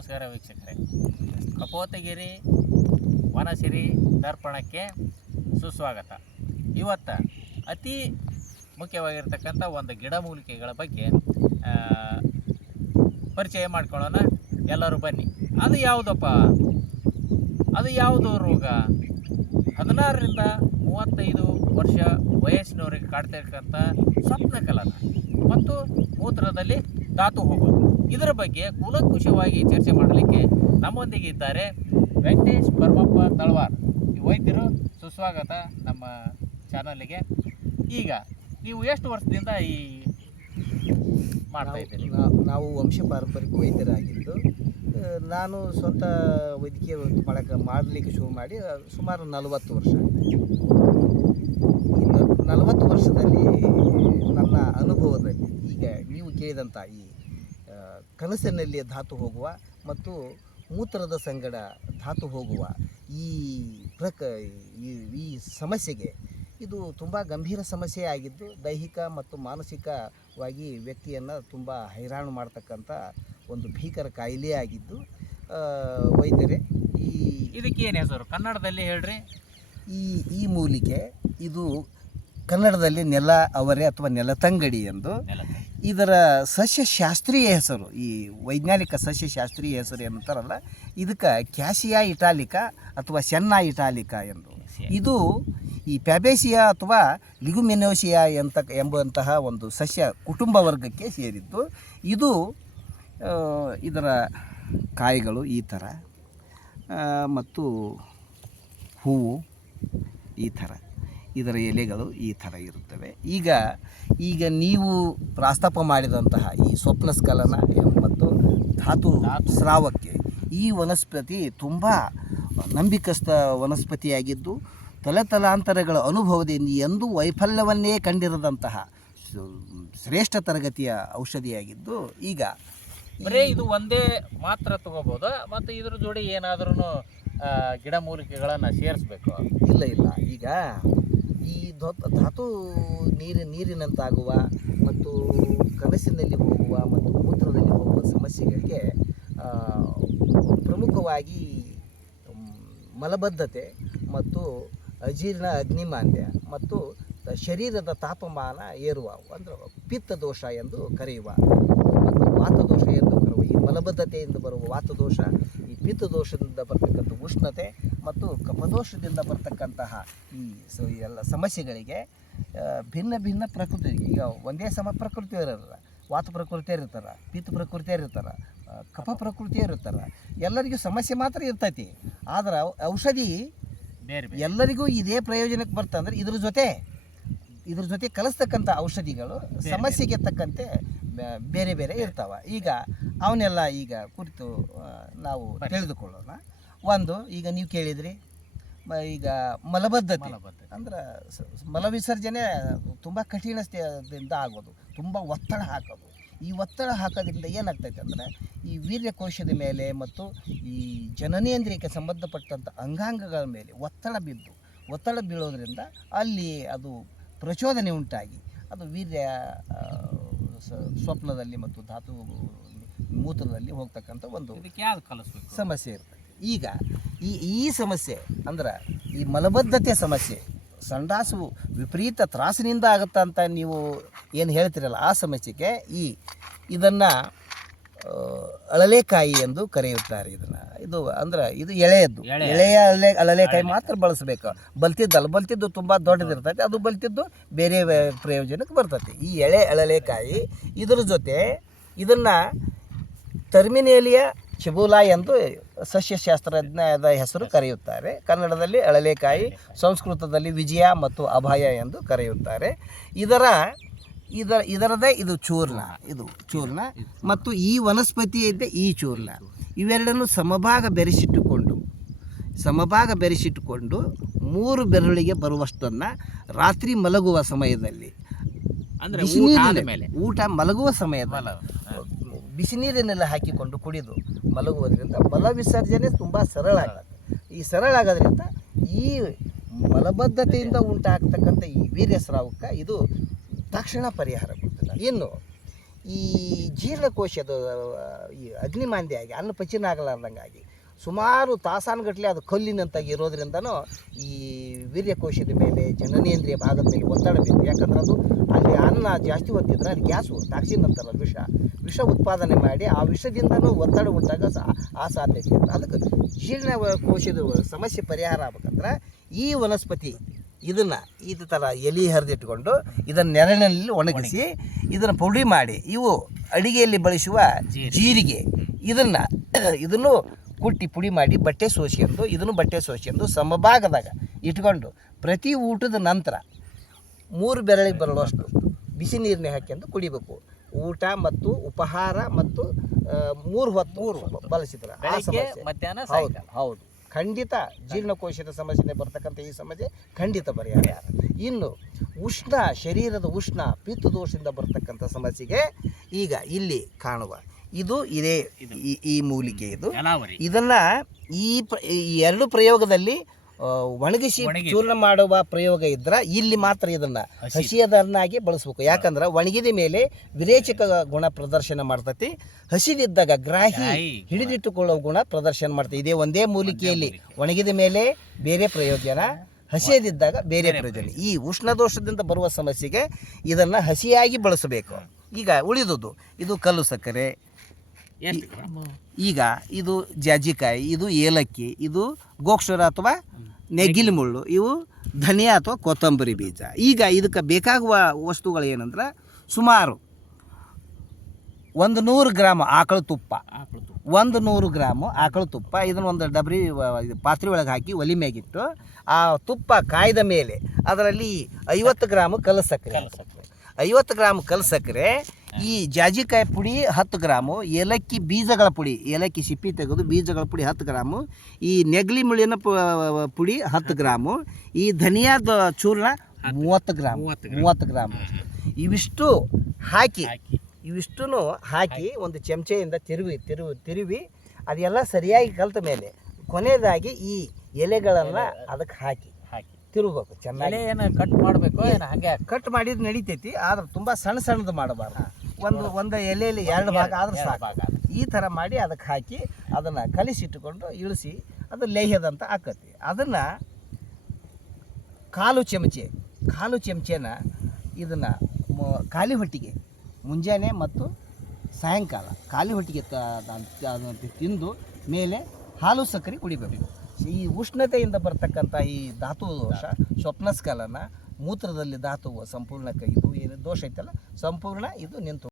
ನಮಸ್ಕಾರ ವೀಕ್ಷಕರೇ. ಕಪೋತಗಿರಿ ವನಸಿರಿ ದರ್ಪಣಕ್ಕೆ ಸುಸ್ವಾಗತ. ಇವತ್ತು ಅತಿ ಮುಖ್ಯವಾಗಿರ್ತಕ್ಕಂಥ ಒಂದು ಗಿಡಮೂಲಿಕೆಗಳ ಬಗ್ಗೆ ಪರಿಚಯ ಮಾಡ್ಕೊಳ್ಳೋಣ. ಎಲ್ಲರೂ ಬನ್ನಿ. ಅದು ಯಾವುದಪ್ಪ? ಅದು ಯಾವುದು ರೋಗ? 16ರಿಂದ 35 ವರ್ಷ ವಯಸ್ಸಿನವರಿಗೆ ಕಾಡ್ತಿರ್ತಕ್ಕಂಥ ಸ್ವಪ್ನಕಲನ ಮತ್ತು ಮೂತ್ರದಲ್ಲಿ ಧಾತು ಹೋಗೋದು. ಇದರ ಬಗ್ಗೆ ಕೂಲಂಕುಷವಾಗಿ ಚರ್ಚೆ ಮಾಡಲಿಕ್ಕೆ ನಮ್ಮೊಂದಿಗೆ ಇದ್ದಾರೆ ವೆಂಕಟೇಶ್ ಭರಮಪ್ಪ ತಳವಾರ್. ಈ ವೈದ್ಯರು ಸುಸ್ವಾಗತ ನಮ್ಮ ಚಾನಲ್ಗೆ. ಈಗ ನೀವು ಎಷ್ಟು ವರ್ಷದಿಂದ ಈ ಮಾಡ್ತಾ ಇದ್ದೀರಿ? ನಾವು ವಂಶ ಪಾರಂಪರಿಕ ವೈದ್ಯರಾಗಿದ್ದು, ನಾನು ಸ್ವಂತ ವೈದ್ಯಕೀಯ ಮಾಡಲಿಕ್ಕೆ ಶುರು ಮಾಡಿ ಸುಮಾರು 40 ವರ್ಷ ಆಯಿತು. ಈ 40 ವರ್ಷದಲ್ಲಿ ನನ್ನ ಅನುಭವದಲ್ಲಿ ಈಗ ನೀವು ಕೇಳಿದಂಥ ಈ ಕನಸಿನಲ್ಲಿ ಧಾತು ಹೋಗುವ ಮತ್ತು ಮೂತ್ರದ ಸಂಗಡ ಧಾತು ಹೋಗುವ ಈ ಈ ಸಮಸ್ಯೆಗೆ ಇದು ತುಂಬ ಗಂಭೀರ ಸಮಸ್ಯೆ ಆಗಿದ್ದು, ದೈಹಿಕ ಮತ್ತು ಮಾನಸಿಕವಾಗಿ ವ್ಯಕ್ತಿಯನ್ನು ತುಂಬ ಹೈರಾಣು ಮಾಡ್ತಕ್ಕಂಥ ಒಂದು ಭೀಕರ ಕಾಯಿಲೆ ಆಗಿದ್ದು, ವೈದ್ಯರೇ ಇದಕ್ಕೇನು ಹೆಸರು ಕನ್ನಡದಲ್ಲಿ ಹೇಳ್ರಿ? ಈ ಮೂಲಿಕೆ ಇದು ಕನ್ನಡದಲ್ಲಿ ನೆಲ ಅವರೆ ಅಥವಾ ನೆಲತಂಗಡಿ ಎಂದು ಇದರ ಸಸ್ಯಶಾಸ್ತ್ರೀಯ ಹೆಸರು. ಈ ವೈಜ್ಞಾನಿಕ ಸಸ್ಯಶಾಸ್ತ್ರೀಯ ಹೆಸರು ಏನಂತಾರಲ್ಲ, ಇದಕ್ಕೆ ಕ್ಯಾಸಿಯಾ ಇಟಾಲಿಕಾ ಅಥವಾ ಸೆನ್ನಾ ಇಟಾಲಿಕಾ ಎಂದು. ಇದು ಈ ಪ್ಯಾಬೇಸಿಯಾ ಅಥವಾ ಲಿಗುಮಿನೋಸಿಯಾ ಎಂಬಂತಹ ಒಂದು ಸಸ್ಯ ಕುಟುಂಬ ವರ್ಗಕ್ಕೆ ಸೇರಿದ್ದು. ಇದು ಇದರ ಕಾಯಿಗಳು ಈ ಥರ ಮತ್ತು ಹೂವು ಈ ಥರ, ಇದರ ಎಲೆಗಳು ಈ ಥರ ಇರುತ್ತವೆ. ಈಗ ನೀವು ಪ್ರಸ್ತಾಪ ಮಾಡಿದಂತಹ ಈ ಸ್ವಪ್ನಸ್ಖಲನ ಮತ್ತು ಧಾತು ಸ್ರಾವಕ್ಕೆ ಈ ವನಸ್ಪತಿ ತುಂಬ ನಂಬಿಕಸ್ಥ ವನಸ್ಪತಿಯಾಗಿದ್ದು, ತಲೆತಲಾಂತರಗಳ ಅನುಭವದಿಂದ ಎಂದೂ ವೈಫಲ್ಯವನ್ನೇ ಕಂಡಿರದಂತಹ ಶ್ರೇಷ್ಠ ತರಗತಿಯ ಔಷಧಿಯಾಗಿದ್ದು, ಈಗ ಬರೀ ಇದು ಒಂದೇ ಮಾತ್ರ ತಗೋಬೋದಾ ಮತ್ತು ಇದ್ರ ಜೋಡಿ ಏನಾದ್ರೂ ಗಿಡಮೂಲಿಕೆಗಳನ್ನು ಸೇರಿಸ್ಬೇಕು? ಇಲ್ಲ. ಈಗ ಈ ಧಾತು ನೀರಿನಂತಾಗುವ ಮತ್ತು ಕನಸಿನಲ್ಲಿ ಹೋಗುವ ಮತ್ತು ಮೂತ್ರದಲ್ಲಿ ಹೋಗುವ ಸಮಸ್ಯೆಗಳಿಗೆ ಪ್ರಮುಖವಾಗಿ ಮಲಬದ್ಧತೆ ಮತ್ತು ಅಜೀರ್ಣ, ಅಗ್ನಿಮಾಂದ್ಯ ಮತ್ತು ಶರೀರದ ತಾಪಮಾನ ಏರುವ ಅಂದರೆ ಪಿತ್ತದೋಷ ಎಂದು ಕರೆಯುವ ಮತ್ತು ವಾತದೋಷ ಎಂದು ಕರೆಯುವ ಈ ಮಲಬದ್ಧತೆಯಿಂದ ಬರುವ ವಾತದೋಷ, ಈ ಪಿತ್ತದೋಷದಿಂದ ಬರ್ತಕ್ಕಂಥ ಉಷ್ಣತೆ ಮತ್ತು ಕಫದೋಷದಿಂದ ಬರ್ತಕ್ಕಂತಹ ಈ ಎಲ್ಲ ಸಮಸ್ಯೆಗಳಿಗೆ ಭಿನ್ನ ಭಿನ್ನ ಪ್ರಕೃತಿ. ಈಗ ಒಂದೇ ಸಮ ಪ್ರಕೃತಿ ಇರೋಲ್ಲ. ವಾತ ಪ್ರಕೃತಿಯರು ಇರ್ತಾರೆ, ಪಿತ್ತ ಪ್ರಕೃತಿಯರು ಇರ್ತಾರೆ, ಕಫ ಪ್ರಕೃತಿಯರು ಇರ್ತಾರೆ. ಎಲ್ಲರಿಗೂ ಸಮಸ್ಯೆ ಮಾತ್ರ ಇರ್ತೈತಿ. ಆದ್ರೆ ಔಷಧಿ ಎಲ್ಲರಿಗೂ ಇದೇ ಪ್ರಯೋಜನಕ್ಕೆ ಬರ್ತಂದ್ರೆ ಇದ್ರ ಜೊತೆ ಕಲಿಸ್ತಕ್ಕಂಥ ಔಷಧಿಗಳು ಸಮಸ್ಯೆಗೆ ತಕ್ಕಂತೆ ಬೇರೆ ಬೇರೆ ಇರ್ತಾವೆ. ಈಗ ಅವನ್ನೆಲ್ಲ ಈಗ ಕುರಿತು ನಾವು ತಿಳಿದುಕೊಳ್ಳೋಣ. ಒಂದು, ಈಗ ನೀವು ಕೇಳಿದ್ರಿ, ಈಗ ಮಲಬದ್ಧತೆ ಅಂದ್ರೆ ಮಲವಿಸರ್ಜನೆ ತುಂಬ ಕಠಿಣದಿಂದ ಆಗೋದು, ತುಂಬ ಒತ್ತಡ ಹಾಕೋದು. ಈ ಒತ್ತಡ ಹಾಕೋದ್ರಿಂದ ಏನಾಗ್ತೈತೆ ಅಂದರೆ ಈ ವೀರ್ಯಕೋಶದ ಮೇಲೆ ಮತ್ತು ಈ ಜನನೇಂದ್ರಿಯಕ್ಕೆ ಸಂಬಂಧಪಟ್ಟಂಥ ಅಂಗಾಂಗಗಳ ಮೇಲೆ ಒತ್ತಡ ಬೀಳೋದ್ರಿಂದ ಅಲ್ಲಿ ಅದು ಪ್ರಚೋದನೆ ಉಂಟಾಗಿ ಅದು ವೀರ್ಯ ಸ್ವಪ್ನದಲ್ಲಿ ಮತ್ತು ಧಾತು ಮೂತ್ರದಲ್ಲಿ ಹೋಗ್ತಕ್ಕಂಥ ಒಂದು ಸಮಸ್ಯೆ ಇರ್ತದೆ. ಈಗ ಈ ಸಮಸ್ಯೆ ಅಂದ್ರೆ ಈ ಮಲಬದ್ಧತೆ ಸಮಸ್ಯೆ, ಸಂಡಾಸು ವಿಪರೀತ ತ್ರಾಸಿನಿಂದ ಆಗುತ್ತಾ ಅಂತ ನೀವು ಏನು ಹೇಳ್ತೀರಲ್ಲ, ಆ ಸಮಸ್ಯೆಗೆ ಇದನ್ನು ಅಳಲೆಕಾಯಿ ಎಂದು ಕರೆಯುತ್ತಾರೆ. ಇದು ಅಂದ್ರೆ ಇದು ಎಳೆಯ ಅಳಲೆಕಾಯಿ ಮಾತ್ರ ಬಳಸಬೇಕು. ಬಲ್ತಿದ್ದು ತುಂಬ ದೊಡ್ಡದಿರ್ತೈತೆ, ಅದು ಬಲ್ತಿದ್ದು ಬೇರೆ ಪ್ರಯೋಜನಕ್ಕೆ ಬರ್ತೈತಿ. ಈ ಅಳಲೆಕಾಯಿ ಇದರ ಜೊತೆ ಇದನ್ನು ಟರ್ಮಿನೇಲಿಯಾ ಚಿಬುಲಾ ಎಂದು ಸಸ್ಯಶಾಸ್ತ್ರಜ್ಞದ ಹೆಸರು ಕರೆಯುತ್ತಾರೆ. ಕನ್ನಡದಲ್ಲಿ ಅಳಲೆಕಾಯಿ, ಸಂಸ್ಕೃತದಲ್ಲಿ ವಿಜಯ ಮತ್ತು ಅಭಯ ಎಂದು ಕರೆಯುತ್ತಾರೆ. ಇದರದೇ ಇದು ಚೂರ್ಣ ಮತ್ತು ಈ ವನಸ್ಪತಿಯದ್ದೇ ಈ ಚೂರ್ಣ. ಇವೆರಡನ್ನು ಸಮಭಾಗ ಬೆರೆಸಿಟ್ಟುಕೊಂಡು 3 ಬೆರಳಿಗೆ ಬರುವಷ್ಟನ್ನು ರಾತ್ರಿ ಮಲಗುವ ಸಮಯದಲ್ಲಿ, ಅಂದರೆ ಊಟ ಮಲಗುವ ಸಮಯದಲ್ಲಿ ಬಿಸಿ ನೀರಿನೆಲ್ಲ ಹಾಕಿಕೊಂಡು ಕುಡಿದು ಮಲಗುವುದರಿಂದ ಮಲ ವಿಸರ್ಜನೆ ತುಂಬ ಸರಳ ಆಗೋದ್ರಿಂದ ಈ ಮಲಬದ್ಧತೆಯಿಂದ ಉಂಟಾಗ್ತಕ್ಕಂಥ ಈ ವೀರ್ಯಸ್ರಾವಕ್ಕೆ ಇದು ತಕ್ಷಣ ಪರಿಹಾರ ಕೊಡ್ತದೆ. ಇನ್ನು ಈ ಜೀರ್ಣಕೋಶದ ಈ ಅಗ್ನಿಮಾಂದ್ಯ ಆಗಿ ಅನ್ನ ಪಚನ ಆಗಲಾರ್ದಂಗಾಗಿ ಸುಮಾರು ತಾಸಾನುಗಟ್ಟಲೆ ಅದು ಕಲ್ಲಿನಂತಾಗಿ ಇರೋದ್ರಿಂದನೂ ಈ ವೀರ್ಯಕೋಶದ ಮೇಲೆ ಜನನೇಂದ್ರಿಯ ಭಾಗದ ಮೇಲೆ ಒತ್ತಡ ಬೇಕು. ಯಾಕಂದ್ರೆ ಅದು ಅಲ್ಲಿ ಅನ್ನ ಜಾಸ್ತಿ ಹೊತ್ತಿದ್ರೆ ಅಲ್ಲಿ ಗ್ಯಾಸು ಟಾಕ್ಸಿನ್ ಅಂತಾರಲ್ಲ ವಿಷ ಉತ್ಪಾದನೆ ಮಾಡಿ ಆ ವಿಷದಿಂದನೂ ಒತ್ತಡ ಉಂಟಾಗ ಆ ಸಾಧ್ಯತೆ ಇರುತ್ತೆ. ಅದಕ್ಕೆ ಜೀರ್ಣಕೋಶದ ಸಮಸ್ಯೆ ಪರಿಹಾರ ಆಗ್ಬೇಕಂದ್ರೆ ಈ ವನಸ್ಪತಿ ಇದನ್ನು ಇದು ಥರ ಎಲೆ ಹರಿದಿಟ್ಕೊಂಡು ಇದನ್ನು ನೆರಳಿನಲ್ಲಿ ಒಣಗಿಸಿ ಇದನ್ನು ಪುಡಿ ಮಾಡಿ ಇವು ಅಡಿಗೆಯಲ್ಲಿ ಬಳಸುವ ಜೀರಿಗೆ ಇದನ್ನು ಕುಟ್ಟಿ ಪುಡಿ ಮಾಡಿ ಬಟ್ಟೆ ಸೋಸ್ಕೊಂಡು ಇದನ್ನು ಬಟ್ಟೆ ಸೋಸ್ಕೊಂಡು ಸಮಭಾಗದಾಗ ಇಟ್ಕೊಂಡು ಪ್ರತಿ ಊಟದ ನಂತರ 3 ಬೆರಳಿಗೆ ಬರಲುವಷ್ಟು ಬಿಸಿ ನೀರನ್ನೇ ಹಾಕ್ಯಂಡು ಕುಡಿಬೇಕು. ಊಟ ಮತ್ತು ಉಪಹಾರ ಮತ್ತು 3 ಹೊತ್ತು ಬಳಸಿದ್ರೆ ಆ ಸಮಸ್ಯೆ ಮಧ್ಯಾಹ್ನ ಹೌದು ಖಂಡಿತ ಜೀರ್ಣಕೋಶದ ಸಮಸ್ಯೆ ಬರ್ತಕ್ಕಂಥ ಈ ಸಮಸ್ಯೆ ಖಂಡಿತ ಪರಿಹಾರ. ಇನ್ನು ಶರೀರದ ಉಷ್ಣ ಪಿತ್ತದೋಷದಿಂದ ಬರ್ತಕ್ಕಂಥ ಸಮಸ್ಯೆಗೆ ಈಗ ಇಲ್ಲಿ ಕಾಣುವ ಇದು ಇದೇ ಈ ಮೂಲಿಕೆ ಇದು. ಇದನ್ನು ಈ 2 ಪ್ರಯೋಗದಲ್ಲಿ ಒಣಗಿಸಿ ಚೂರ್ಣ ಮಾಡುವ ಪ್ರಯೋಗ ಇದ್ರೆ ಇಲ್ಲಿ ಮಾತ್ರ ಇದನ್ನು ಹಸಿಯದನ್ನಾಗಿ ಬಳಸಬೇಕು. ಯಾಕಂದ್ರೆ ಒಣಗಿದ ಮೇಲೆ ವಿರೇಚಕ ಗುಣ ಪ್ರದರ್ಶನ ಮಾಡ್ತೈತಿ, ಹಸಿದಿದ್ದಾಗ ಗ್ರಾಹಿ ಹಿಡಿದಿಟ್ಟುಕೊಳ್ಳುವ ಗುಣ ಪ್ರದರ್ಶನ ಮಾಡ್ತೈತಿ. ಇದೇ ಒಂದೇ ಮೂಲಿಕೆಯಲ್ಲಿ ಒಣಗಿದ ಮೇಲೆ ಬೇರೆ ಪ್ರಯೋಜನ, ಹಸಿಯದಿದ್ದಾಗ ಬೇರೆ ಪ್ರಯೋಜನ. ಈ ಉಷ್ಣದೋಷದಿಂದ ಬರುವ ಸಮಸ್ಯೆಗೆ ಇದನ್ನು ಹಸಿಯಾಗಿ ಬಳಸಬೇಕು. ಈಗ ಉಳಿದುದು ಇದು ಕಲ್ಲು ಸಕ್ಕರೆ, ಈಗ ಇದು ಜಾಜಿಕಾಯಿ, ಇದು ಏಲಕ್ಕಿ, ಇದು ಗೋಕ್ಷರ ಅಥವಾ ನೆಗಿಲು ಮುಳ್ಳು, ಇವು ಧನಿಯಾ ಅಥವಾ ಕೊತ್ತಂಬರಿ ಬೀಜ. ಈಗ ಇದಕ್ಕೆ ಬೇಕಾಗುವ ವಸ್ತುಗಳು ಏನಂದ್ರೆ ಸುಮಾರು 100 ಗ್ರಾಮ್ ಆಕಳ ತುಪ್ಪ, 100 ಗ್ರಾಮು ಆಕಳ ತುಪ್ಪ ಇದನ್ನು ಒಂದು ಡಬ್ರಿ ಪಾತ್ರೆ ಒಳಗೆ ಹಾಕಿ ಒಲಿ ಮ್ಯಾಗಿಟ್ಟು ಆ ತುಪ್ಪ ಕಾಯ್ದ ಮೇಲೆ ಅದರಲ್ಲಿ 50 ಗ್ರಾಮ್ ಕಲ್ಲು ಸಕ್ಕರೆ, 50 ಗ್ರಾಮ್ ಕಲ್ಲು ಸಕ್ಕರೆ, ಈ ಜಾಜಿಕಾಯಿ ಪುಡಿ 10 ಗ್ರಾಮು, ಏಲಕ್ಕಿ ಬೀಜಗಳ ಪುಡಿ, ಏಲಕ್ಕಿ ಸಿಪ್ಪಿ ತೆಗೆದು ಬೀಜಗಳ ಪುಡಿ 10 ಗ್ರಾಮು, ಈ ನೆಗಲಿ ಮುಳ್ಳಿನ ಪುಡಿ 10 ಗ್ರಾಮು, ಈ ಧನಿಯಾದ ಚೂರ್ಣ 30 ಗ್ರಾಮ್ ಇವಿಷ್ಟು ಹಾಕಿ ಒಂದು ಚಮಚೆಯಿಂದ ತಿರುವಿ ಅದೆಲ್ಲ ಸರಿಯಾಗಿ ಕಲಿತ ಮೇಲೆ ಕೊನೆಯದಾಗಿ ಈ ಎಲೆಗಳನ್ನು ಅದಕ್ಕೆ ಹಾಕಿ ತಿರುಗಬೇಕು. ಚೆನ್ನಾಗಿ ಕಟ್ ಮಾಡಬೇಕು, ಹಾಗೆ ಕಟ್ ಮಾಡಿದ್ದು ನಡಿತೈತಿ, ಆದ್ರೆ ತುಂಬ ಸಣ್ಣದು ಮಾಡಬಾರ್ದು. ಒಂದು ಎಲೆಯಲ್ಲಿ 2 ಭಾಗ ಆದ್ರೆ ಸಾಕು. ಈ ಥರ ಮಾಡಿ ಅದಕ್ಕೆ ಹಾಕಿ ಅದನ್ನು ಕಲಿಸಿಟ್ಟುಕೊಂಡು ಇಳಿಸಿ ಅದು ಲೇಹ್ಯದಂತ ಆಕತಿ. ಅದನ್ನು ಕಾಲು ಚಮಚೆನ ಇದನ್ನು ಖಾಲಿ ಹೊಟ್ಟಿಗೆ ಮುಂಜಾನೆ ಮತ್ತು ಸಾಯಂಕಾಲ ಖಾಲಿ ಹೊಟ್ಟಿಗೆ ತಿಂದು ಮೇಲೆ ಹಾಲು ಸಕ್ಕರೆ ಕುಡಿಬೇಕು. ಈ ಉಷ್ಣತೆಯಿಂದ ಬರ್ತಕ್ಕಂಥ ಈ ಧಾತು ದೋಷ, ಸ್ವಪ್ನಸ್ಖಲನ, ಮೂತ್ರದಲ್ಲಿ ಧಾತು ಸಂಪೂರ್ಣ ಇದು ಏನು ದೋಷ ಐತಲ್ಲ ಸಂಪೂರ್ಣ ಇದು ನಿಂತು